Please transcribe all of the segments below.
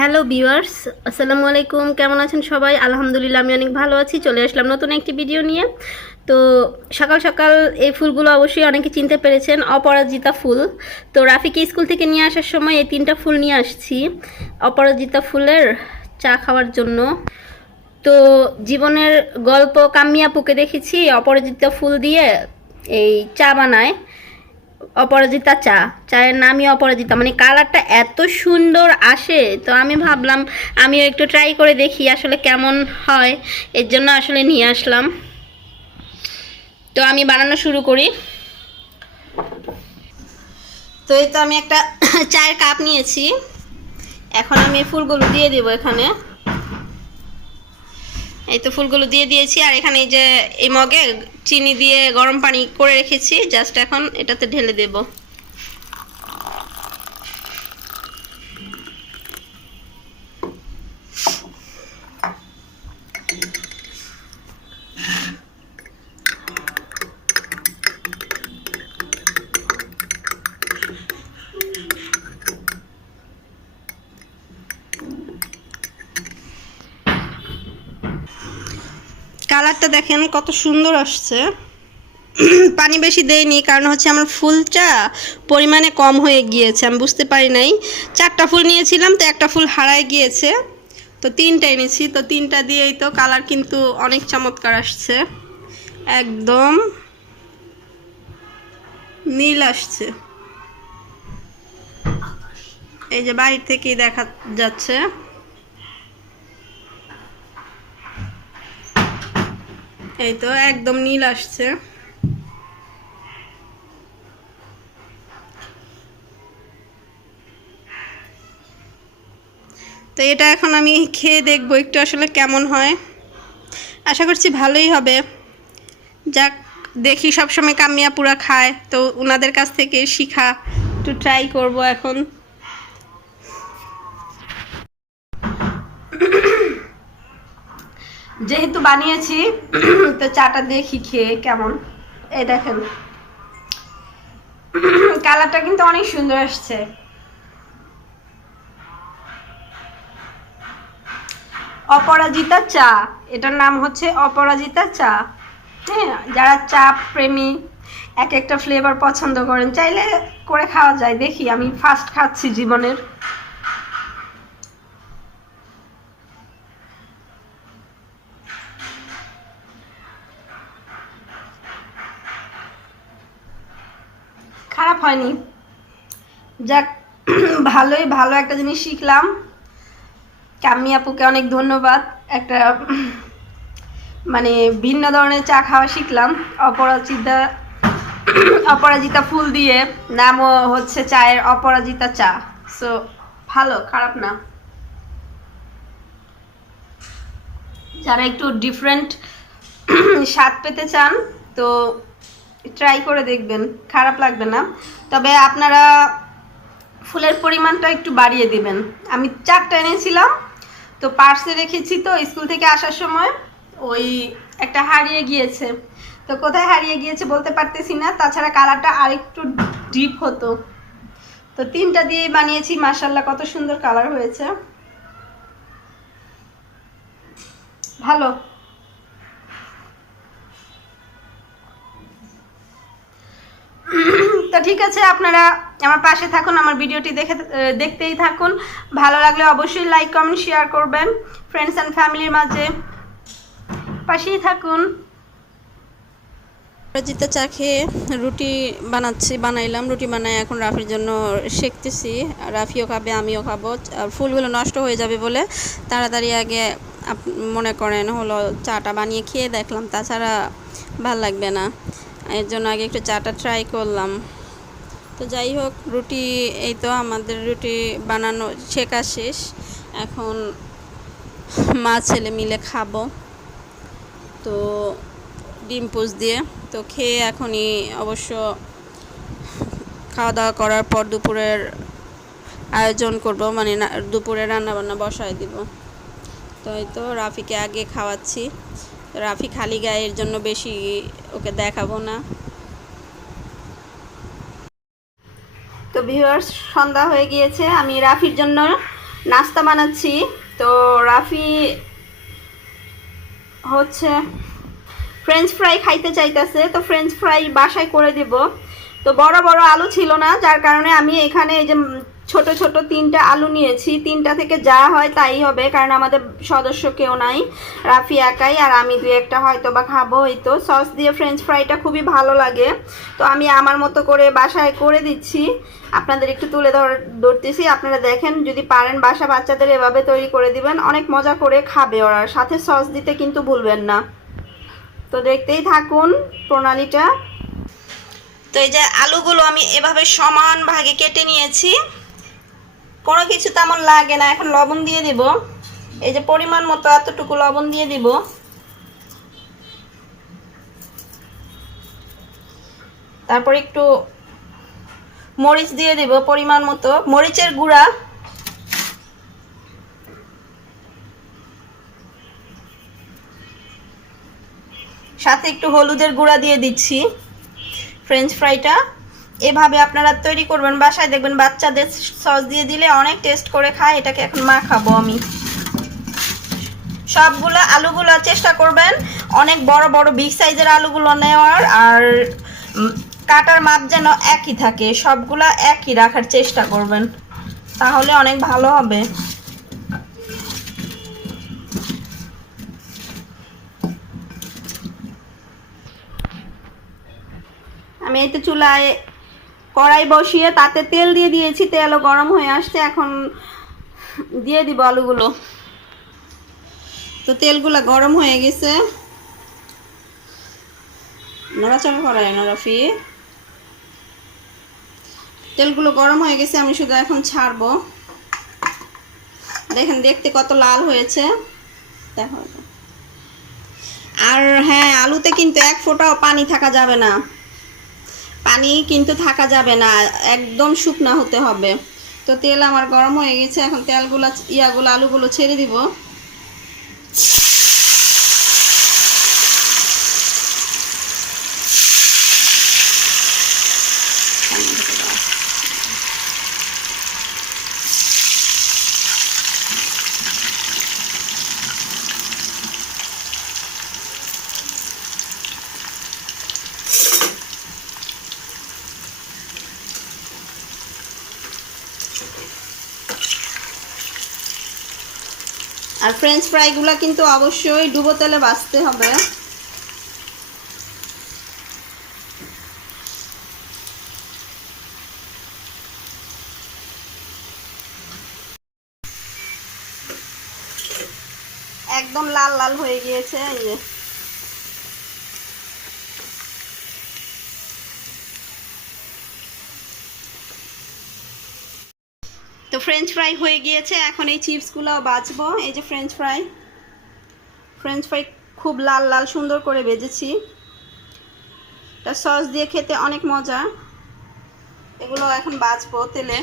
Hello viewers, আসসালামু আলাইকুম। কেমন আছেন সবাই? আলহামদুলিল্লাহ, আমি অনেক ভালো আছি। চলে আসলাম নতুন একটি ভিডিও নিয়ে। তো সকাল সকাল এই ফুলগুলো অবশ্যই অনেকে চিনতে পেরেছেন, অপরাজিতা ফুল। তো রাফিকে স্কুল থেকে নিয়ে আসার সময় এই 3টা ফুল নিয়ে আসছি অপরাজিতা ফুলের চা খাওয়ার জন্য। তো জীবনের গল্প কাম্মি আপুকে দেখেছি অপরাজিতা ফুল দিয়ে এই চা বানায়। অপরাজিতা চায়ের নামই অপরাজিতা, মানে কালারটা এত সুন্দর আসে। তো আমি ভাবলাম আমিও একটু ট্রাই করে দেখি আসলে কেমন হয়, এর জন্য আসলে নিয়ে আসলাম। তো আমি বানানো শুরু করি। তো এই তো আমি একটা চায়ের কাপ নিয়েছি, এখন আমি ফুলগুলো দিয়ে দেবো এখানে। এই তো ফুলগুলো দিয়ে দিয়েছি, আর এখানে এই যে এই মগে চিনি দিয়ে গরম পানি করে রেখেছি, জাস্ট এখন এটাতে ঢেলে দেবো। কালারটা দেখেন কত সুন্দর আসছে। পানি বেশি দেইনি, কারণ হচ্ছে আমার ফুলটা পরিমাণে কম হয়ে গিয়েছে, আমি বুঝতে পারি নাই। 4টা ফুল নিয়েছিলাম, তো একটা ফুল হারায় গিয়েছে, তো 3টা এনেছি। তো 3টা দিয়েই তো কালার কিন্তু অনেক চমৎকার আসছে, একদম নীল আসছে। এই যে বাইরে থেকেই দেখা যাচ্ছে। এই তো একদম নীল আসছে। তো এটা এখন আমি খেয়ে দেখবো একটু আসলে কেমন হয়। আশা করছি ভালোই হবে। যাক, দেখি সবসময় কাম্মিয়া পুরা খায়, তো ওনাদের কাছ থেকে শিখা একটু ট্রাই করব এখন। যেহেতু বানিয়েছি তো চাটা দেখি খেয়ে কেমন। এই দেখেন কালারটা কিন্তু অনেক সুন্দর আসছে। অপরাজিতা চা, এটার নাম হচ্ছে অপরাজিতা চা। হ্যাঁ, যারা চা প্রেমী, এক একটা ফ্লেভার পছন্দ করেন, চাইলে করে খাওয়া যায়। দেখি, আমি ফার্স্ট খাচ্ছি জীবনের। খারাপ হয়নি, যাক ভালো একটা জিনিস শিখলাম। কাম্মি আপুকে অনেক ধন্যবাদ, একটা মানে ভিন্ন ধরনের চা খাওয়া শিখলাম। অপরাজিতা অপরাজিতা ফুল দিয়ে, নামও হচ্ছে চায়ের অপরাজিতা চা। সো ভালো, খারাপ না। যারা একটু ডিফারেন্ট স্বাদ পেতে চান তো ট্রাই করে দেখবেন, খারাপ লাগবে না। তবে আপনারা ফুলের পরিমাণটা একটু বাড়িয়ে দিবেন। আমি 4টা এনেছিলাম, তো পার্সে রেখেছি, তো স্কুল থেকে আসার সময় ওই একটা হারিয়ে গিয়েছে। তো কোথায় হারিয়ে গিয়েছে বলতে পারতেছি না, তাছাড়া কালারটা আরেকটু ডিপ হতো। তো 3টা দিয়ে বানিয়েছি, মাশাআল্লাহ কত সুন্দর কালার হয়েছে, ভালো। তো ঠিক আছে, আপনারা আমার পাশে থাকুন, আমার ভিডিওটি দেখতেই থাকুন। ভালো লাগলে অবশ্যই লাইক কমেন্ট শেয়ার করবেন, ফ্রেন্ডস অ্যান্ড ফ্যামিলির মাঝে পাশেই থাকুন। অপরাজিতা চা খেয়ে রুটি বানাইলাম। রুটি বানাই এখন রাফির জন্য সেঁকতেছি। রাফিও খাবে, আমিও খাবো। ফুলগুলো নষ্ট হয়ে যাবে বলে তাড়াতাড়ি আগে মনে করেন হলো চাটা বানিয়ে খেয়ে দেখলাম, তাছাড়া ভাল লাগবে না, এর জন্য আগে একটু চাটা ট্রাই করলাম। তো যাই হোক, রুটি এই তো আমাদের রুটি বানানো শেখা শেষ, এখন মা ছেলে মিলে খাবো। তো ডিম পোচ দিয়ে তো খেয়ে এখনই অবশ্য খাওয়া দাওয়া করার পর দুপুরের আয়োজন করব, মানে দুপুরে রান্নাবান্না বসায় দিব। তো এই তো রাফিকে আগে খাওয়াচ্ছি। রাফি খালি গায়ের জন্য বেশি ওকে দেখাবো না। তো ভিউয়ার্স, সন্ধ্যা হয়ে গিয়েছে, আমি রাফির জন্য নাস্তা বানাচ্ছি। তো রাফি হচ্ছে ফ্রেঞ্চ ফ্রাই খাইতে চাইতেছে, তো ফ্রেঞ্চ ফ্রাই বাসায় করে দিব। তো বড় বড় আলু ছিল না, যার কারণে আমি এখানে এই যে ছোট ছোট 3টা আলু নিয়েছি। 3টা থেকে যা হয় তাই হবে, কারণ আমাদের সদস্য কেউ নাই, রাফি একাই আর আমি 2-1টা হয়তো বা খাবো। এই তো সস দিয়ে ফ্রেঞ্চ ফ্রাইটা খুবই ভালো লাগে, তো আমি আমার মতো করে বাসায় করে দিচ্ছি, আপনাদের একটু তুলে ধরতেছি। আপনারা দেখেন, যদি পারেন বাসা বাচ্চাদের এভাবে তৈরি করে দিবেন, অনেক মজা করে খাবে ওরা। সাথে সস দিতে কিন্তু ভুলবেন না। তো দেখতেই থাকুন প্রণালীটা। তো এই যে আলুগুলো আমি এভাবে সমান ভাগে কেটে নিয়েছি, কোনো কিছু তেমন লাগে না। এখন লবণ দিয়ে দিব, এই যে পরিমাণ মতো এতটুকু লবণ দিয়ে দিব। তারপর একটু মরিচ দিয়ে দিব পরিমাণ মতো, মরিচের গুঁড়া। সাথে একটু হলুদের গুঁড়া দিয়ে দিচ্ছি। ফ্রেঞ্চ ফ্রাইটা এভাবে আপনারা তৈরি করবেন বাসায়, দেখবেন বাচ্চাদের সস দিয়ে দিলে অনেক টেস্ট করে খায়। এটাকে এখন মাখাবো আমি। সবগুলো আলুগুলো চেষ্টা করবেন অনেক বড় বড় বিগ সাইজের আলুগুলো নেওয়ার, আর কাটার মাপ যেন একই থাকে, সবগুলা একই রাখার চেষ্টা করবেন, তাহলে অনেক ভালো হবে। আমি এই তো চুলায় কড়াই বসিয়ে তাতে তেল দিয়ে দিয়েছি, তেলও গরম হয়ে আসছে। এখন দিয়ে দিব আলুগুলো। তো তেলগুলো গরম হয়ে গেছে, নড়াচড়া করায় না রাফি। তেলগুলো গরম হয়ে গেছে, আমি শুধু এখন ছাড়বো। দেখেন দেখতে কত লাল হয়েছে, দেখো। আর হ্যাঁ, আলুতে কিন্তু এক ফোঁটাও পানি থাকা যাবে না, পানি কিন্তু থাকা যাবে না, একদম শুকনা হতে হবে। তো তেল আমার গরম হয়ে গেছে, এখন তেলগুলো আলুগুলো ছেড়ে দিব। আর ফ্রেঞ্চ ফ্রাইগুলো কিন্তু অবশ্যই ডুবো তেলে ভাজতে হবে। একদম লাল লাল হয়ে গিয়েছে এই যে। তো ফ্রেঞ্চ ফ্রাই হয়ে গিয়েছে, এখন এই চিপসগুলোও ভাজবো। এই যে ফ্রেঞ্চ ফ্রাই খুব লাল লাল সুন্দর করে ভেজেছি, এটা সস দিয়ে খেতে অনেক মজা। এগুলো এখন ভাজবো তেলে।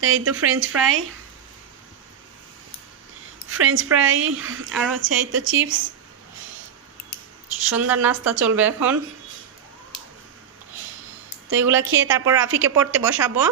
তো এই তো ফ্রেঞ্চ ফ্রাই আর হচ্ছে এই তো চিপস, সন্ধ্যার নাস্তা চলবে এখন। তো এগুলো খেয়ে তারপর রাফিকে পড়তে বসাবো।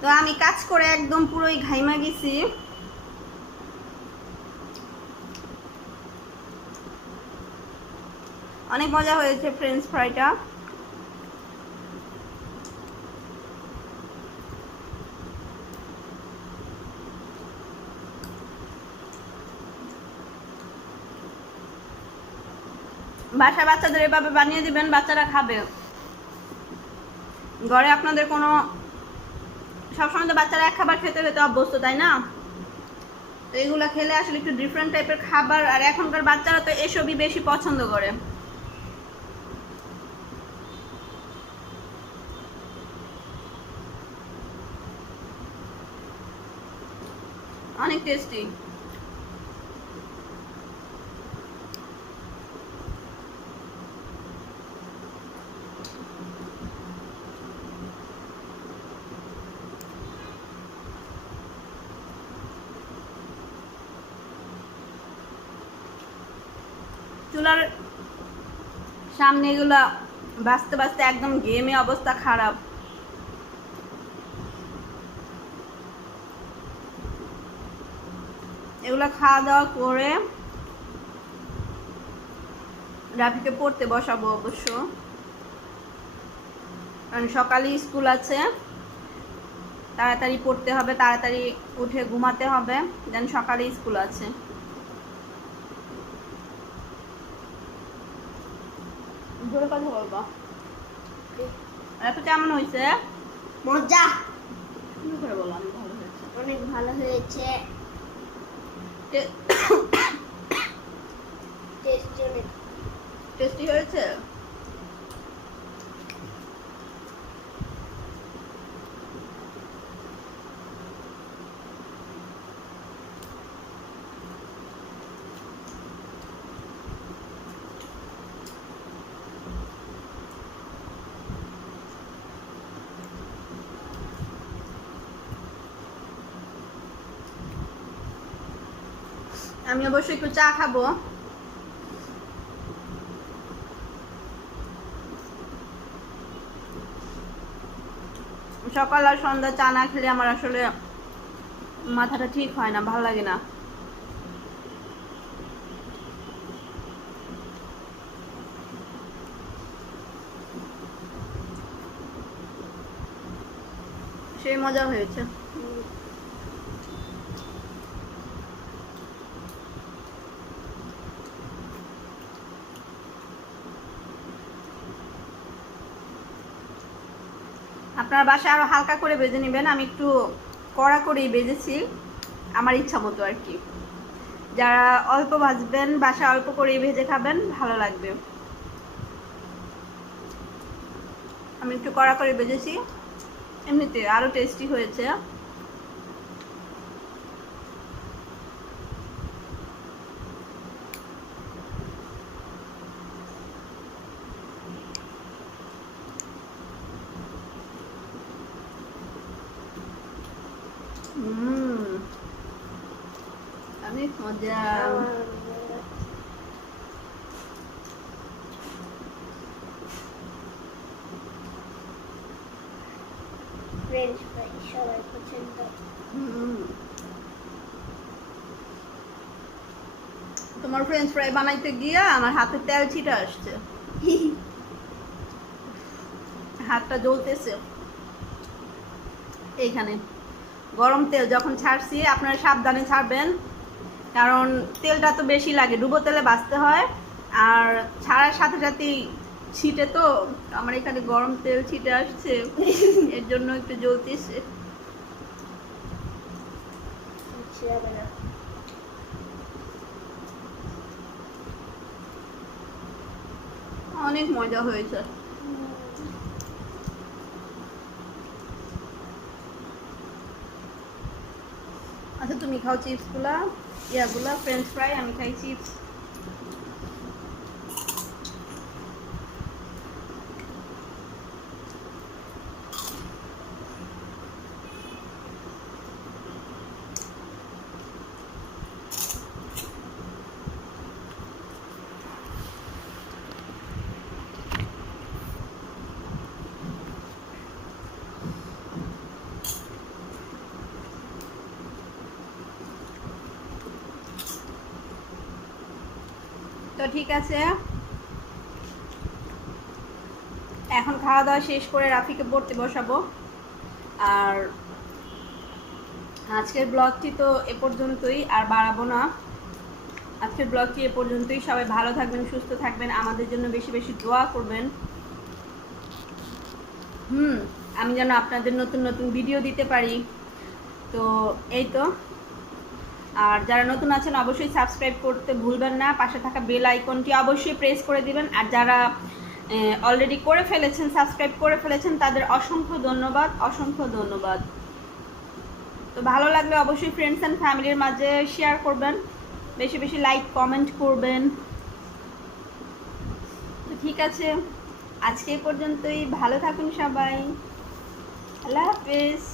তো আমি কাজ করে একদম পুরোই ঘাইমা গেছি। অনেক মজা হয়েছে ফ্রেঞ্চ ফ্রাইটা। বাসায় বাচ্চাদের এভাবে বানিয়ে দিবেন, বাচ্চারা খাবে। ঘরে আপনাদের কোনো সবসময় তো বাচ্চারা এক খাবার খেতে খেতে অভ্যস্ত, তাই না? তো এগুলো খেলে আসলে একটু ডিফারেন্ট টাইপের খাবার, আর এখনকার বাচ্চারা তো এসবই বেশি পছন্দ করে। অনেক টেস্টি। স্কুলের সামনে এগুলা বাঁচতে বাঁচতে একদম গেমে অবস্থা খারাপ। এগুলা খাওয়া দাওয়া করে রাফিকে পড়তে বসাবো অবশ্য, কারণ সকালে স্কুল আছে, তাড়াতাড়ি পড়তে হবে, তাড়াতাড়ি উঠে ঘুমাতে হবে, দেন সকালে স্কুল আছে। জোরে কথা বলবো। রাফি কেমন হয়েছে? মজা। করে বলো। অনেক ভালো হয়েছে। অনেক ভালো হয়েছে। টেস্টি হয়েছে। আমি অবশ্যই একটু চা খাবো। সকাল আর সন্ধ্যা চা না খেলে আমার আসলে মাথাটা ঠিক হয় না, ভালো লাগে না। সেই মজা হয়েছে। আপনার বাসায় আরো হালকা করে ভেজে নেবেন, আমি একটু কড়া করেই ভেজেছি আমার ইচ্ছা মতো আর কি। যারা অল্প ভাজবেন, বাসায় অল্প করেই ভেজে খাবেন, ভালো লাগবে। আমি একটু কড়া করে ভেজেছি, এমনিতে আরো টেস্টি হয়েছে। অনেক মজা। ফ্রেঞ্চ ফ্রাই সবাই পছন্দ। তোমার ফ্রেঞ্চ ফ্রাই বানাইতে গিয়া আমার হাতে তেল ছিটা আসছে, হাতটা জ্বলতেছে। এইখানে গরম তেল যখন ছাড়ছি, আপনারা সাবধানে ছাড়বেন, কারণ তেলটা তো বেশি লাগে, ডুবো তেলে ভাজতে হয়, আর ছাড়ার সাথে সাথেই ছিটে, তো আমার এখানে গরম তেল ছিটে আসছে, এর জন্য একটু জ্বলতেছে। অনেক মজা হয়েছে। আচ্ছা, তুমি খাও চিপসগুলা, ইয়াগুলা ফ্রেঞ্চ ফ্রাই, আমি খাই চিপস। তো ঠিক আছে, এখন খাওয়া দাওয়া শেষ করে রাফিকে পড়তে বসাবো। আর আজকের ব্লগটি তো এ পর্যন্তই, আর বাড়াবো না। আজকের ব্লগটি এ পর্যন্তই। সবাই ভালো থাকবেন, সুস্থ থাকবেন, আমাদের জন্য বেশি বেশি দোয়া করবেন। আমি যেন আপনাদের নতুন নতুন ভিডিও দিতে পারি। তো এই তো, আর যারা নতুন আছেন অবশ্যই সাবস্ক্রাইব করতে ভুলবেন না, পাশে থাকা বেল আইকনটি অবশ্যই প্রেস করে দিবেন। আর যারা অলরেডি করে ফেলেছেন, সাবস্ক্রাইব করে ফেলেছেন, তাদের অসংখ্য ধন্যবাদ, অসংখ্য ধন্যবাদ। তো ভালো লাগলে অবশ্যই ফ্রেন্ডস অ্যান্ড ফ্যামিলির মাঝে শেয়ার করবেন, বেশি বেশি লাইক কমেন্ট করবেন। তো ঠিক আছে, আজকে এই পর্যন্তই। ভালো থাকুন সবাই। আল্লাহ হাফেজ।